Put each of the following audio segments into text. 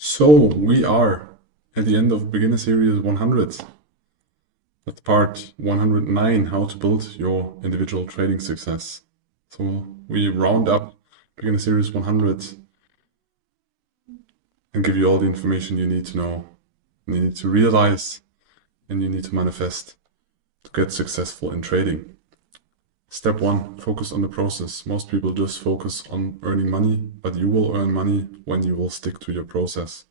So we are at the end of Beginner Series 100. That's part 109, how to build your individual trading success. So we round up Beginner Series 100 and give you all the information you need to know, you need to realize, and you need to manifest to get successful in trading. Step one, focus on the process. Most people just focus on earning money, but you will earn money when you will stick to your process.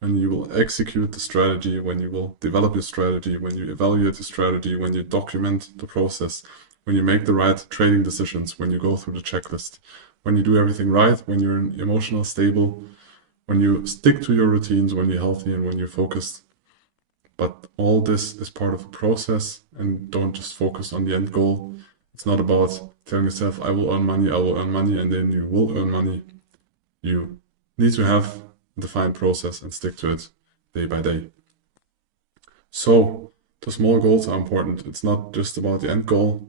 When you will execute the strategy, when you will develop your strategy, when you evaluate the strategy, when you document the process, when you make the right trading decisions, when you go through the checklist, when you do everything right, when you're emotional stable, when you stick to your routines, when you're healthy and when you're focused. But all this is part of the process, and don't just focus on the end goal. It's not about telling yourself, I will earn money, and then you will earn money. You need to have defined process and stick to it day by day. So the small goals are important. It's not just about the end goal.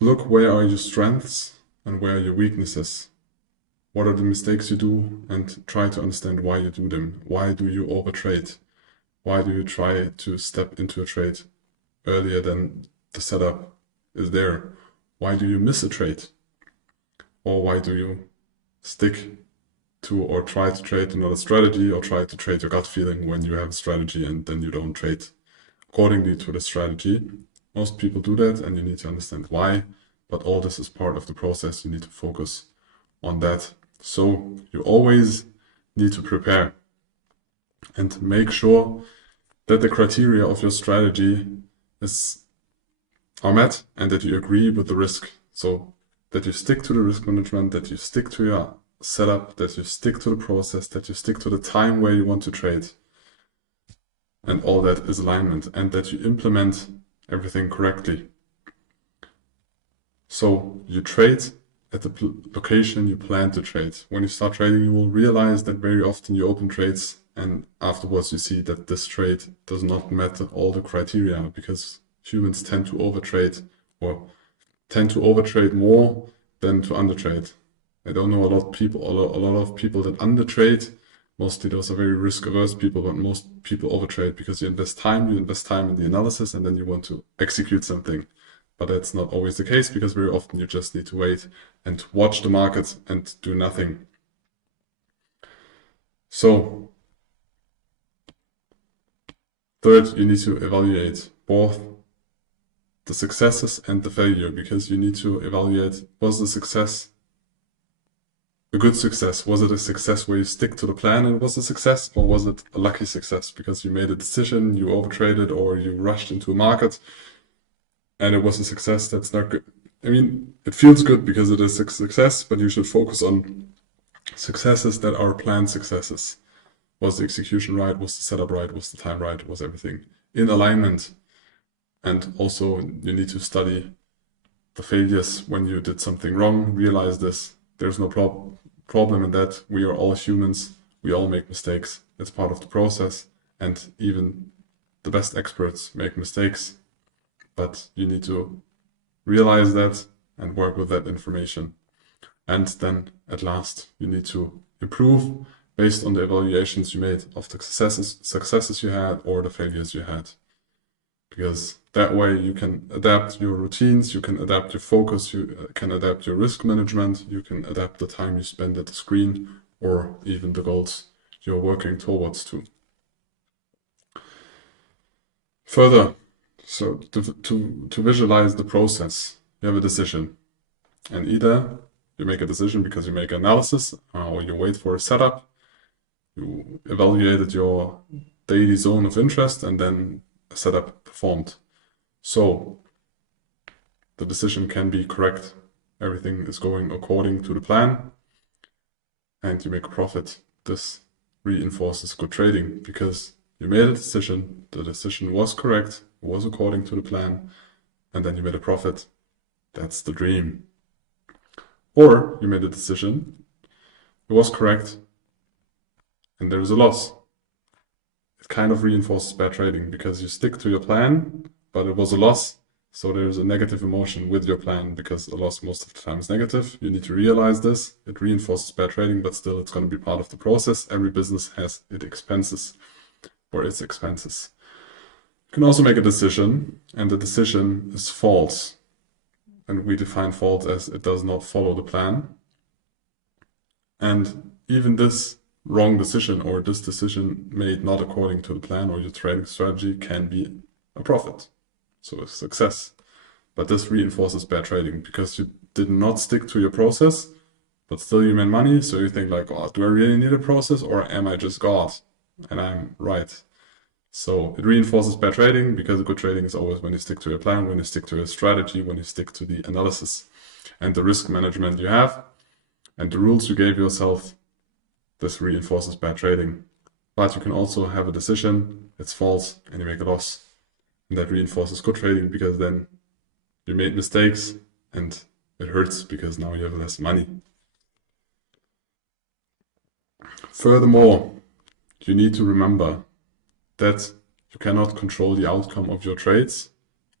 Look where are your strengths and where are your weaknesses. What are the mistakes you do, and try to understand why you do them. Why do you overtrade? Why do you try to step into a trade earlier than the setup is there? Why do you miss a trade? Or why do you stick to or try to trade another strategy, or try to trade your gut feeling when you have a strategy and then you don't trade accordingly to the strategy? Most people do that, and you need to understand why, but all this is part of the process. You need to focus on that. So you always need to prepare and make sure that the criteria of your strategy are met and that you agree with the risk. So that you stick to the risk management, that you stick to your setup, that you stick to the process, that you stick to the time where you want to trade. And all that is alignment, and that you implement everything correctly. So you trade at the location you plan to trade. When you start trading, you will realize that very often you open trades and afterwards you see that this trade does not meet all the criteria, because humans tend to overtrade, or tend to overtrade more than to undertrade. I don't know a lot of people that undertrade. Mostly those are very risk-averse people, but most people overtrade because you invest time in the analysis, and then you want to execute something. But that's not always the case, because very often you just need to wait and watch the market and do nothing. So, third, you need to evaluate both the successes and the failure, because you need to evaluate, was the success a good success? Was it a success where you stick to the plan and it was a success, or was it a lucky success because you made a decision, you overtraded, or you rushed into a market and it was a success that's not good? I mean, it feels good because it is a success, but you should focus on successes that are planned successes. Was the execution right? Was the setup right? Was the time right? Was everything in alignment? And also, you need to study the failures when you did something wrong. Realize this. There's no problem in that. We are all humans. We all make mistakes. It's part of the process. And even the best experts make mistakes. But you need to realize that and work with that information. And then at last, you need to improve based on the evaluations you made of the successes you had or the failures you had. Because that way you can adapt your routines, you can adapt your focus, you can adapt your risk management, you can adapt the time you spend at the screen, or even the goals you're working towards to. Further, so to visualize the process, you have a decision. And either you make a decision because you make analysis, or you wait for a setup, you evaluated your daily zone of interest, and then a setup performed. So the decision can be correct. Everything is going according to the plan, and you make a profit. This reinforces good trading because you made a decision, the decision was correct, was according to the plan, and then you made a profit. That's the dream. Or you made a decision, it was correct, and there is a loss. It kind of reinforces bad trading because you stick to your plan, but it was a loss, So there's a negative emotion with your plan because a loss most of the time is negative. You need to realize this. It reinforces bad trading, but still it's going to be part of the process. Every business has its expenses or its expenses. You can also make a decision, and the decision is false. And we define false as it does not follow the plan. And even this wrong decision or this decision made not according to the plan or your trading strategy can be a profit. So a success. But this reinforces bad trading because you did not stick to your process, but still you made money. So you think like, oh, do I really need a process or am I just God? And I'm right. So it reinforces bad trading because good trading is always when you stick to your plan, when you stick to your strategy, when you stick to the analysis and the risk management you have and the rules you gave yourself. This reinforces bad trading. But you can also have a decision, it's false, and you make a loss. And that reinforces good trading because then you made mistakes and it hurts because now you have less money. Furthermore, you need to remember that you cannot control the outcome of your trades,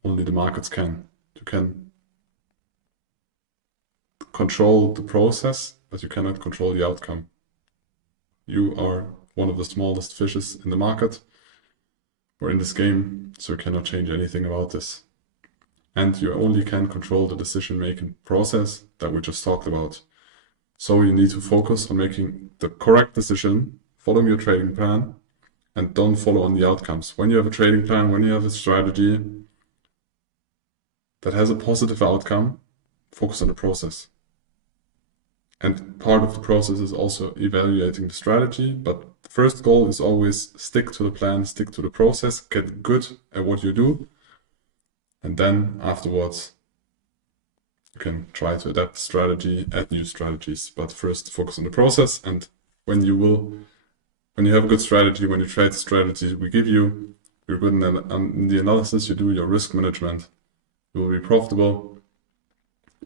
only the markets can. You can control the process, but you cannot control the outcome. You are one of the smallest fishes in the market or in this game, so you cannot change anything about this. And you only can control the decision-making process that we just talked about. So you need to focus on making the correct decision, following your trading plan, and don't follow on the outcomes. When you have a trading plan, when you have a strategy that has a positive outcome, focus on the process. And part of the process is also evaluating the strategy, but the first goal is always stick to the plan, stick to the process, get good at what you do, and then afterwards you can try to adapt the strategy, add new strategies, but first focus on the process. And when you have a good strategy, when you trade the strategy we give you, you're good in the analysis, you do your risk management, you will be profitable,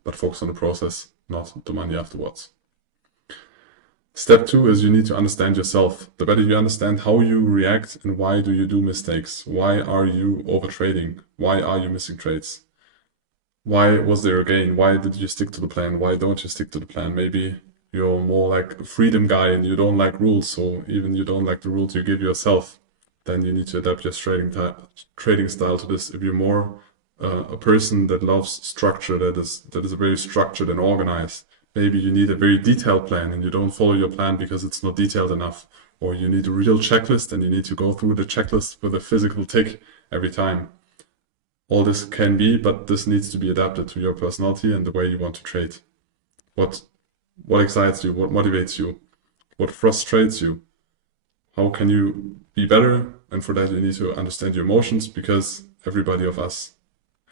but focus on the process, not the money afterwards. Step 2 is you need to understand yourself. The better you understand how you react and why do you do mistakes, why are you over trading, why are you missing trades, why was there a gain, why did you stick to the plan, why don't you stick to the plan. Maybe you're more like a freedom guy and you don't like rules, so even you don't like the rules you give yourself, then you need to adapt your trading style to this. If you're more a person that loves structure, that is very structured and organized, maybe you need a very detailed plan and you don't follow your plan because it's not detailed enough, or you need a real checklist and you need to go through the checklist with a physical tick every time. All this can be, but this needs to be adapted to your personality and the way you want to trade. What excites you? What motivates you? What frustrates you? How can you be better? And for that, you need to understand your emotions, because everybody of us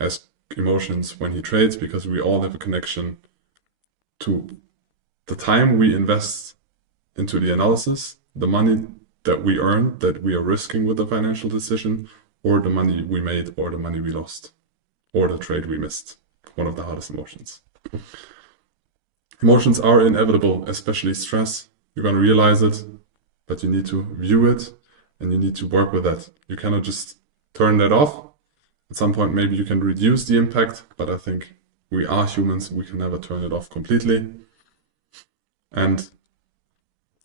has emotions when he trades, because we all have a connection to the time we invest into the analysis, the money that we earn, that we are risking with a financial decision, or the money we made, or the money we lost, or the trade we missed. One of the hardest emotions. Emotions are inevitable, especially stress. You're going to realize it, but you need to view it and you need to work with that. You cannot just turn that off. At some point, maybe you can reduce the impact, but I think we are humans. We can never turn it off completely. And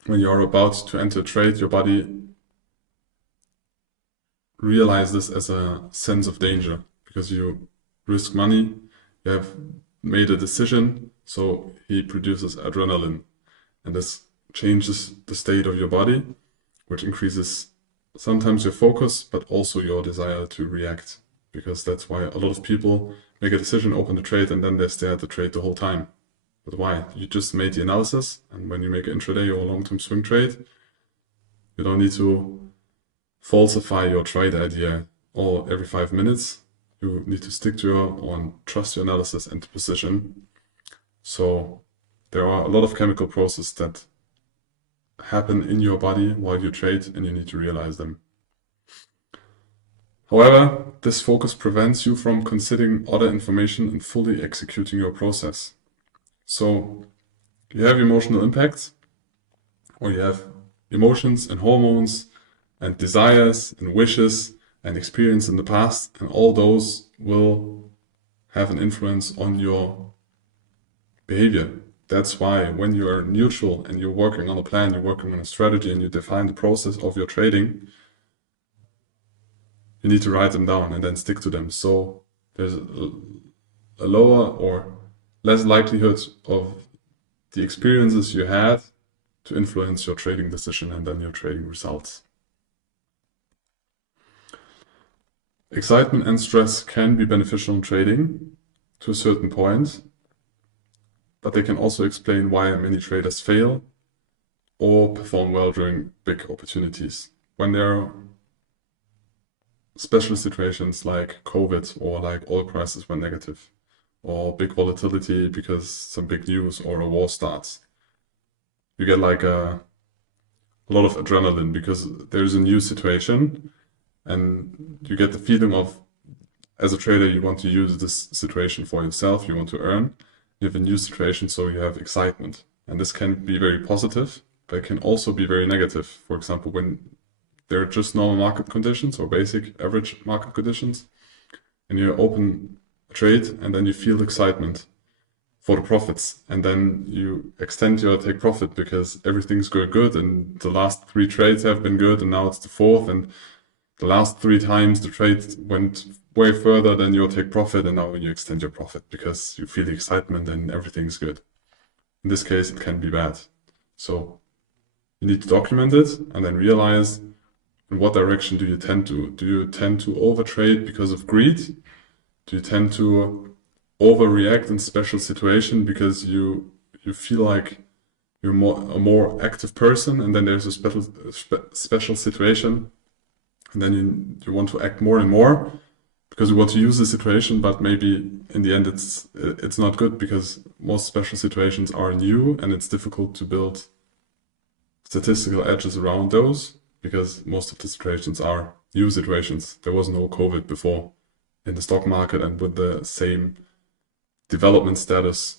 when you are about to enter a trade, your body realize this as a sense of danger, because you risk money, you have made a decision, so he produces adrenaline, and this changes the state of your body, which increases sometimes your focus, but also your desire to react, because that's why a lot of people make a decision, open the trade, and then they stare at the trade the whole time. But why? You just made the analysis, and when you make an intraday or a long-term swing trade, you don't need to falsify your trade idea every 5 minutes. You need to stick to or trust your analysis and the position. So there are a lot of chemical processes that happen in your body while you trade, and you need to realize them. However, this focus prevents you from considering other information and fully executing your process. So you have emotional impacts, or you have emotions and hormones and desires and wishes and experience in the past, and all those will have an influence on your behavior. That's why when you are neutral and you're working on a plan, you're working on a strategy, and you define the process of your trading, you need to write them down and then stick to them. So there's a lower or less likelihood of the experiences you had to influence your trading decision and then your trading results. Excitement and stress can be beneficial in trading to a certain point, but they can also explain why many traders fail or perform well during big opportunities. When there are special situations like COVID or like oil prices went negative, or big volatility because some big news or a war starts, you get like a lot of adrenaline because there's a new situation, and you get the feeling of, as a trader, you want to use this situation for yourself, you want to earn. You have a new situation, so you have excitement. And this can be very positive, but it can also be very negative. For example, when there are just normal market conditions or basic average market conditions, and you open a trade and then you feel excitement for the profits, and then you extend your take profit because everything's going good and the last 3 trades have been good, and now it's the 4th, and the last 3 times the trade went way further than your take profit, and now you extend your profit because you feel the excitement and everything's good. In this case, it can be bad. So you need to document it and then realize, in what direction do you tend to? Do you tend to overtrade because of greed? Do you tend to overreact in special situation because you feel like you're a more active person, and then there's a special situation, and then you want to act more and more because you want to use the situation, but maybe in the end it's not good because most special situations are new and it's difficult to build statistical edges around those because most of the situations are new situations. There was no COVID before in the stock market and with the same development status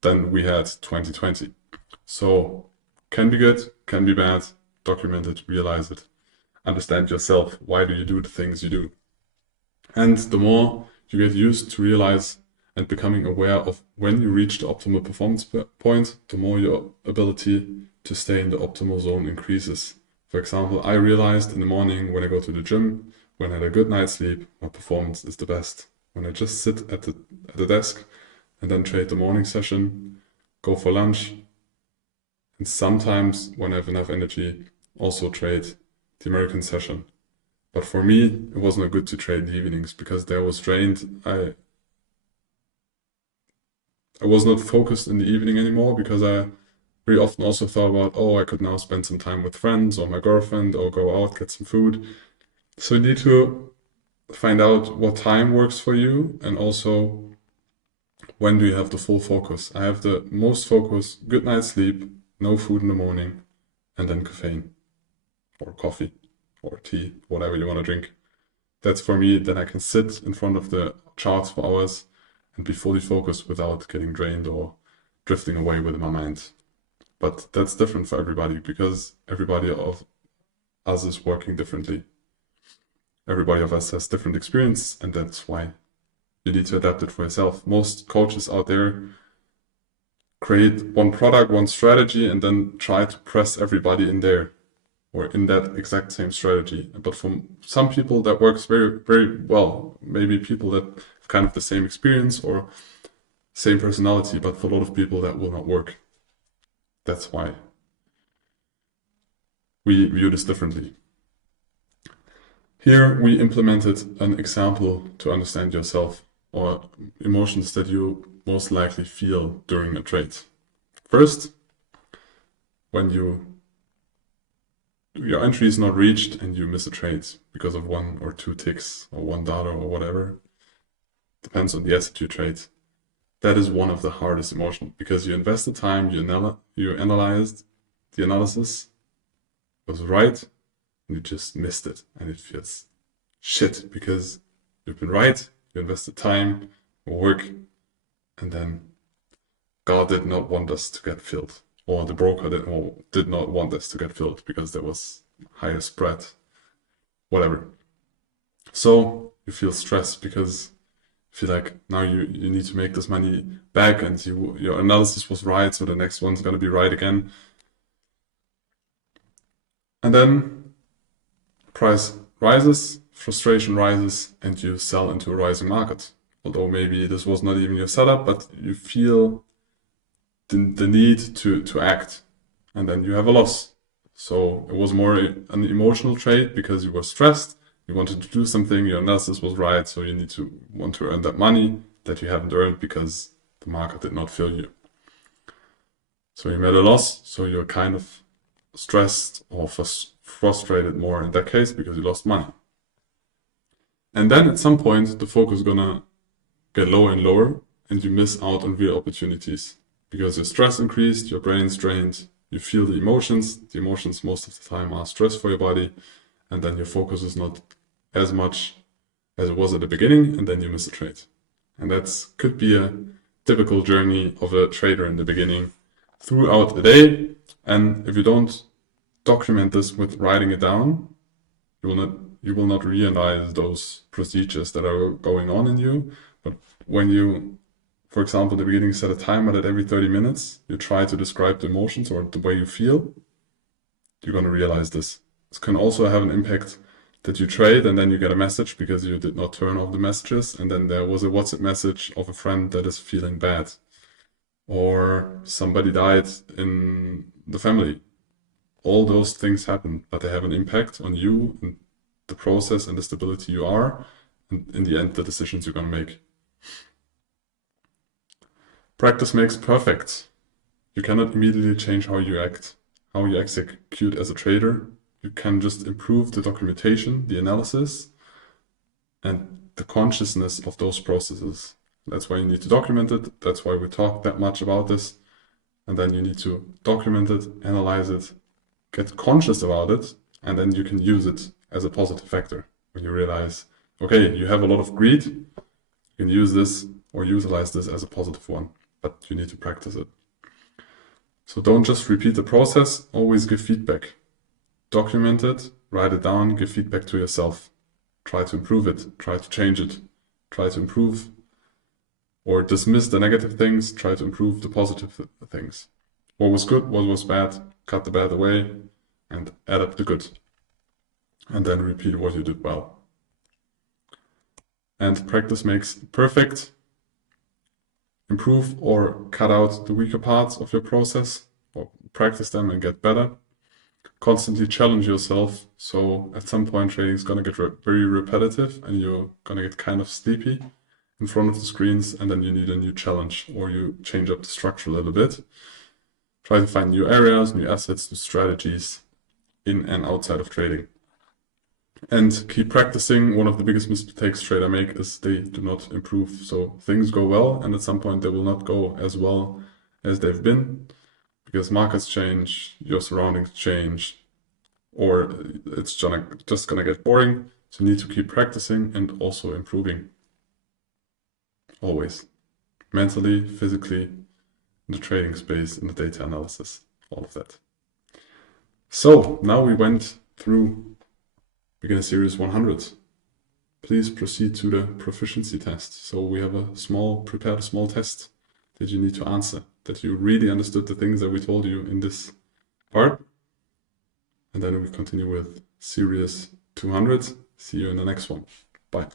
than we had 2020. So can be good, can be bad, document it, realize it, understand yourself. Why do you do the things you do? And the more you get used to realize and becoming aware of when you reach the optimal performance point, the more your ability to stay in the optimal zone increases. For example, I realized in the morning when I go to the gym, when I had a good night's sleep, my performance is the best. When I just sit at the desk and then trade the morning session, go for lunch, and sometimes when I have enough energy, also trade the American session. But for me, it wasn't good to trade in the evenings because there I was drained. I was not focused in the evening anymore because I very often also thought about, oh, I could now spend some time with friends or my girlfriend or go out, get some food. So you need to find out what time works for you, and also when do you have the full focus. I have the most focus, good night's sleep, no food in the morning, and then caffeine or coffee or tea, whatever you want to drink. That's for me. Then I can sit in front of the charts for hours and be fully focused without getting drained or drifting away with my mind. But that's different for everybody because everybody of us is working differently. Everybody of us has different experience, and that's why you need to adapt it for yourself. Most coaches out there create one product, one strategy, and then try to press everybody in there or in that exact same strategy. But for some people that works very, very well. Maybe people that have kind of the same experience or same personality, but for a lot of people that will not work. That's why we view this differently. Here we implemented an example to understand yourself or emotions that you most likely feel during a trade. First, when your entry is not reached and you miss a trade because of 1 or 2 ticks or $1 or whatever, depends on the asset you trade. That is one of the hardest emotions because you invest the time, you analyzed, the analysis was right, and you just missed it, and it feels shit because you've been right, you invested time, work, and then God did not want us to get filled, or the broker did not want us to get filled because there was higher spread, whatever. So you feel stressed because feel like now you need to make this money back, and your analysis was right, so the next one's going to be right again. And then price rises, frustration rises, and you sell into a rising market. Although maybe this was not even your setup, but you feel the need to act, and then you have a loss. So it was more an emotional trade because you were stressed, you wanted to do something, your analysis was right, so you want to earn that money that you haven't earned because the market did not fill you. So you made a loss, so you're kind of stressed or frustrated more in that case because you lost money. And then at some point the focus is gonna get lower and lower, and you miss out on real opportunities because your stress increased, your brain's drained, you feel the emotions. The emotions most of the time are stress for your body, and then your focus is not as much as it was at the beginning, and then you miss a trade. And that could be a typical journey of a trader in the beginning throughout the day. And if you don't document this with writing it down, you will not realize those procedures that are going on in you. But when you, for example, in the beginning set a timer that every 30 minutes you try to describe the emotions or the way you feel, you're going to realize this. This can also have an impact that you trade and then you get a message because you did not turn off the messages, and then there was a WhatsApp message of a friend that is feeling bad, or somebody died in the family. All those things happen, but they have an impact on you and the process and the stability you are, and in the end, the decisions you're going to make. Practice makes perfect. You cannot immediately change how you act, how you execute as a trader. You can just improve the documentation, the analysis, and the consciousness of those processes. That's why you need to document it. That's why we talk that much about this. And then you need to document it, analyze it, get conscious about it, and then you can use it as a positive factor. When you realize, okay, you have a lot of greed, you can use this or utilize this as a positive one, but you need to practice it. So don't just repeat the process, always give feedback. Document it, write it down, give feedback to yourself. Try to improve it, try to change it, try to improve or dismiss the negative things, try to improve the positive things. What was good, what was bad, cut the bad away and add up the good. And then repeat what you did well. And practice makes perfect. Improve or cut out the weaker parts of your process, or practice them and get better. Constantly challenge yourself. So at some point trading is going to get very repetitive and you're going to get kind of sleepy in front of the screens, and then you need a new challenge or you change up the structure a little bit. Try to find new areas, new assets, new strategies in and outside of trading. And keep practicing. One of the biggest mistakes traders make is they do not improve. So things go well, and at some point they will not go as well as they've been because markets change, your surroundings change, or it's just gonna get boring. So you need to keep practicing and also improving. Always. Mentally, physically, in the trading space, in the data analysis, all of that. So now we went through Beginner Series 100. Please proceed to the proficiency test. So we have prepared a small test that you need to answer, that you really understood the things that we told you in this part. And then we continue with Series 200. See you in the next one. Bye.